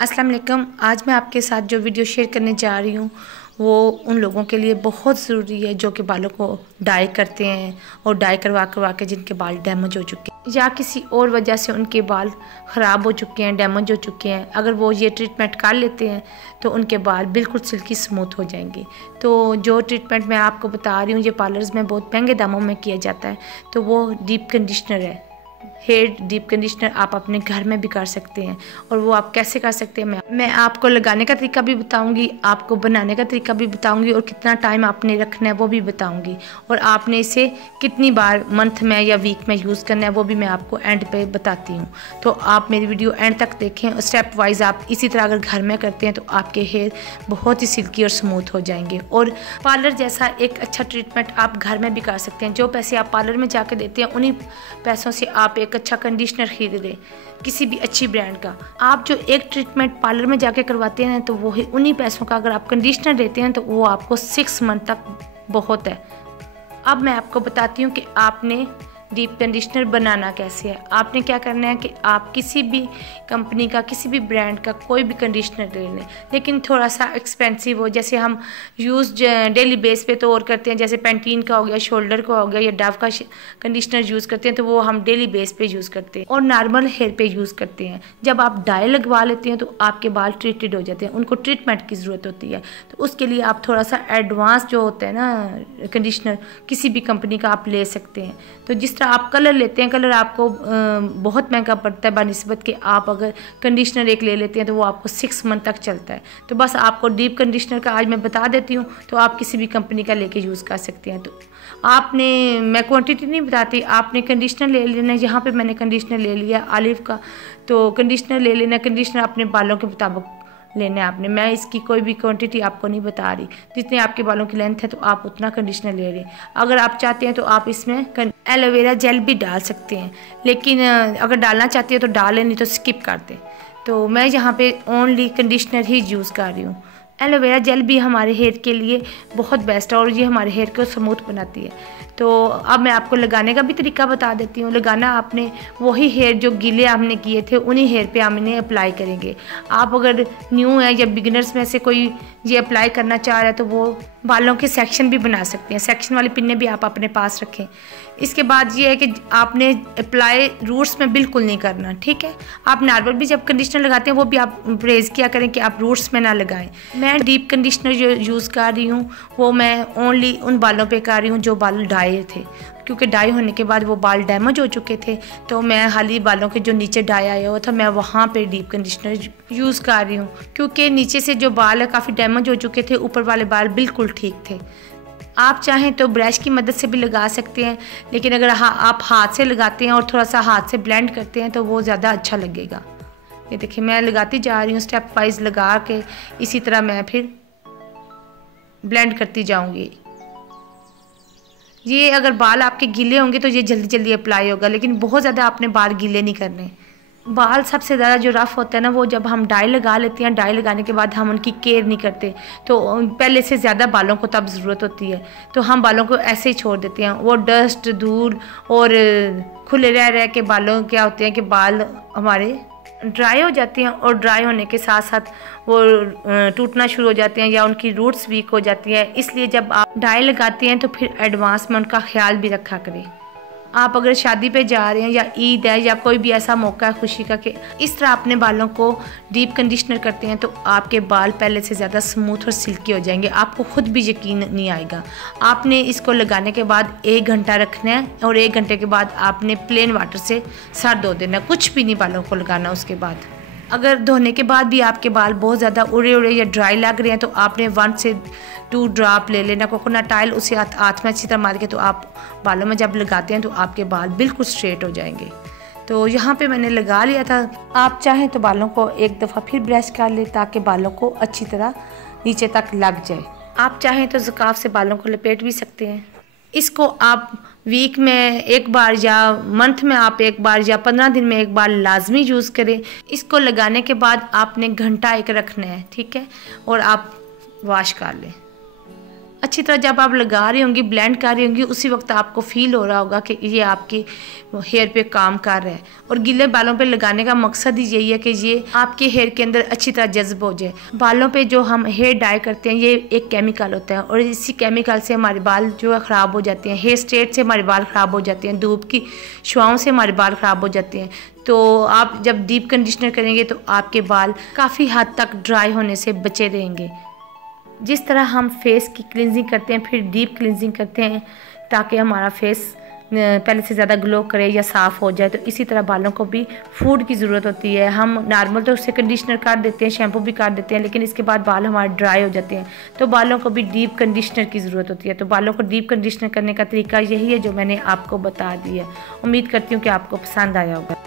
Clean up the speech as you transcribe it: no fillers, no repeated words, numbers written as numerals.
अस्सलाम वालेकुम। आज मैं आपके साथ जो वीडियो शेयर करने जा रही हूँ वो उन लोगों के लिए बहुत ज़रूरी है जो कि बालों को डाई करते हैं और डाई करवा करवा के जिनके बाल डैमेज हो चुके हैं या किसी और वजह से उनके बाल ख़राब हो चुके हैं, डैमेज हो चुके हैं। अगर वो ये ट्रीटमेंट कर लेते हैं तो उनके बाल बिल्कुल सिल्की स्मूथ हो जाएंगे। तो जो ट्रीटमेंट मैं आपको बता रही हूँ ये पार्लर्स में बहुत महंगे दामों में किया जाता है। तो वो डीप कंडीशनर है। हेयर डीप कंडीशनर आप अपने घर में भी कर सकते हैं और वो आप कैसे कर सकते हैं मैं आपको लगाने का तरीका भी बताऊंगी, आपको बनाने का तरीका भी बताऊंगी और कितना टाइम आपने रखना है वो भी बताऊंगी और आपने इसे कितनी बार मंथ में या वीक में यूज़ करना है वो भी मैं आपको एंड पे बताती हूँ। तो आप मेरी वीडियो एंड तक देखें और स्टेप वाइज आप इसी तरह अगर घर में करते हैं तो आपके हेयर बहुत ही सिल्की और स्मूथ हो जाएंगे। और पार्लर जैसा एक अच्छा ट्रीटमेंट आप घर में भी कर सकते हैं। जो पैसे आप पार्लर में जाकर देते हैं उन्हीं पैसों से आप एक अच्छा कंडीशनर खरीद लें किसी भी अच्छी ब्रांड का। आप जो एक ट्रीटमेंट पार्लर में जाके करवाते हैं तो वो ही उन्हीं पैसों का अगर आप कंडीशनर देते हैं तो वो आपको 6 मंथ तक बहुत है। अब मैं आपको बताती हूँ कि आपने डीप कंडीशनर बनाना कैसे है। आपने क्या करना है कि आप किसी भी कंपनी का किसी भी ब्रांड का कोई भी कंडीशनर ले लें, लेकिन थोड़ा सा एक्सपेंसिव हो। जैसे हम यूज़ डेली बेस पे तो और करते हैं, जैसे पेंटीन का हो गया, शोल्डर का हो गया या डव का कंडीशनर यूज़ करते हैं तो वो हम डेली बेस पे यूज़ करते हैं और नॉर्मल हेयर पे यूज़ करते हैं। जब आप डाई लगवा लेते हैं तो आपके बाल ट्रीटेड हो जाते हैं, उनको ट्रीटमेंट की ज़रूरत होती है। तो उसके लिए आप थोड़ा सा एडवांस जो होता है ना कंडीशनर किसी भी कंपनी का आप ले सकते हैं। तो जिस आप कलर लेते हैं, कलर आपको बहुत महंगा पड़ता है बनिस्बत के आप अगर कंडीशनर एक ले लेते हैं तो वो आपको 6 मंथ तक चलता है। तो बस आपको डीप कंडीशनर का आज मैं बता देती हूँ, तो आप किसी भी कंपनी का लेके यूज़ कर सकते हैं। तो आपने, मैं क्वांटिटी नहीं बताती, आपने कंडीशनर ले लेना है। यहाँ पे मैंने कंडीशनर ले लिया ऑलिव का, तो कंडीशनर ले लेना। कंडीशनर अपने बालों के मुताबिक लेना है आपने। मैं इसकी कोई भी क्वांटिटी आपको नहीं बता रही, जितने आपके बालों की लेंथ है तो आप उतना कंडीशनर ले लें। अगर आप चाहते हैं तो आप इसमें एलोवेरा जेल भी डाल सकते हैं, लेकिन अगर डालना चाहते हैं तो डालें, नहीं तो स्किप कर दें। तो मैं यहाँ पे ओनली कंडीशनर ही यूज़ कर रही हूँ। एलोवेरा जेल भी हमारे हेयर के लिए बहुत बेस्ट है और ये हमारे हेयर को स्मूथ बनाती है। तो अब मैं आपको लगाने का भी तरीका बता देती हूँ। लगाना आपने वही हेयर जो गीले आपने किए थे उन्हीं हेयर पे हम इन्हें अप्लाई करेंगे। आप अगर न्यू है या बिगिनर्स में से कोई ये अप्लाई करना चाह रहा है तो वो बालों के सेक्शन भी बना सकते हैं। सेक्शन वाली पिन्ने भी आप अपने पास रखें। इसके बाद ये है कि आपने अप्लाई रूट्स में बिल्कुल नहीं करना, ठीक है। आप नॉर्मल भी जब कंडीशनर लगाते हैं वो भी आप परहेज़ किया करें कि आप रूट्स में ना लगाएं। मैं डीप कंडीशनर जो यूज़ कर रही हूँ वो मैं ओनली उन बालों पे कर रही हूँ जो बाल डाई थे, क्योंकि डाई होने के बाद वो बाल डैमेज हो चुके थे। तो मैं हाली बालों के जो नीचे डाई आया हुआ था मैं वहाँ पे डीप कंडीशनर यूज़ कर रही हूँ, क्योंकि नीचे से जो बाल है काफ़ी डैमेज हो चुके थे, ऊपर वाले बाल बिल्कुल ठीक थे। आप चाहें तो ब्रश की मदद से भी लगा सकते हैं, लेकिन अगर आप हाथ से लगाते हैं और थोड़ा सा हाथ से ब्लेंड करते हैं तो वो ज़्यादा अच्छा लगेगा। ये देखिए मैं लगाती जा रही हूँ, स्टेप वाइज लगा के इसी तरह मैं फिर ब्लेंड करती जाऊँगी। ये अगर बाल आपके गीले होंगे तो ये जल्दी जल्दी अप्लाई होगा, लेकिन बहुत ज़्यादा आपने बाल गीले नहीं करने। बाल सबसे ज़्यादा जो रफ़ होता है ना वो जब हम डाई लगा लेते हैं, डाई लगाने के बाद हम उनकी केयर नहीं करते तो पहले से ज़्यादा बालों को तब ज़रूरत होती है, तो हम बालों को ऐसे ही छोड़ देते हैं। वो डस्ट, धूल और खुले रह के बालों क्या होते हैं कि बाल हमारे ड्राई हो जाते हैं और ड्राई होने के साथ साथ वो टूटना शुरू हो जाते हैं या उनकी रूट्स वीक हो जाती हैं। इसलिए जब आप डाई लगाते हैं तो फिर एडवांस में उनका ख्याल भी रखा करें। आप अगर शादी पे जा रहे हैं या ईद है या कोई भी ऐसा मौका है खुशी का कि इस तरह अपने बालों को डीप कंडीशनर करते हैं तो आपके बाल पहले से ज़्यादा स्मूथ और सिल्की हो जाएंगे। आपको खुद भी यकीन नहीं आएगा। आपने इसको लगाने के बाद 1 घंटा रखना है और 1 घंटे के बाद आपने प्लेन वाटर से सर धो देना, कुछ भी नहीं बालों को लगाना। उसके बाद अगर धोने के बाद भी आपके बाल बहुत ज़्यादा उड़े उड़े या ड्राई लग रहे हैं तो आपने 1 से 2 ड्रॉप ले लेना कोकोनट ऑयल, उसे हाथ में अच्छी तरह मार के तो आप बालों में जब लगाते हैं तो आपके बाल बिल्कुल स्ट्रेट हो जाएंगे। तो यहाँ पे मैंने लगा लिया था। आप चाहें तो बालों को एक दफ़ा फिर ब्रश कर लें ताकि बालों को अच्छी तरह नीचे तक लग जाए। आप चाहें तो ज़काफ से बालों को लपेट भी सकते हैं। इसको आप वीक में 1 बार या मंथ में आप 1 बार या 15 दिन में 1 बार लाजमी यूज़ करें। इसको लगाने के बाद आपने घंटा 1 रखना है, ठीक है, और आप वॉश कर लें। अच्छी तरह जब आप लगा रही होंगी, ब्लेंड कर रही होंगी, उसी वक्त आपको फील हो रहा होगा कि ये आपकी हेयर पे काम कर रहा है। और गीले बालों पे लगाने का मकसद ही यही है कि ये आपके हेयर के अंदर अच्छी तरह जज्ब हो जाए। बालों पे जो हम हेयर डाई करते हैं ये एक केमिकल होता है और इसी केमिकल से हमारे बाल जो है ख़राब हो जाते हैं। हेयर स्ट्रेट से हमारे बाल ख़राब हो जाते हैं, धूप की छुआओं से हमारे बाल ख़राब हो जाते हैं। तो आप जब डीप कंडीशनर करेंगे तो आपके बाल काफ़ी हद तक ड्राई होने से बचे रहेंगे। जिस तरह हम फेस की क्लिनजिंग करते हैं फिर डीप क्लिनजिंग करते हैं ताकि हमारा फेस पहले से ज़्यादा ग्लो करे या साफ़ हो जाए, तो इसी तरह बालों को भी फूड की ज़रूरत होती है। हम नॉर्मल तो उससे कंडीशनर कर देते हैं, शैम्पू भी कर देते हैं, लेकिन इसके बाद बाल हमारे ड्राई हो जाते हैं तो बालों को भी डीप कंडीशनर की ज़रूरत होती है। तो बालों को डीप कंडीशनर करने का तरीका यही है जो मैंने आपको बता दिया। उम्मीद करती हूँ कि आपको पसंद आया होगा।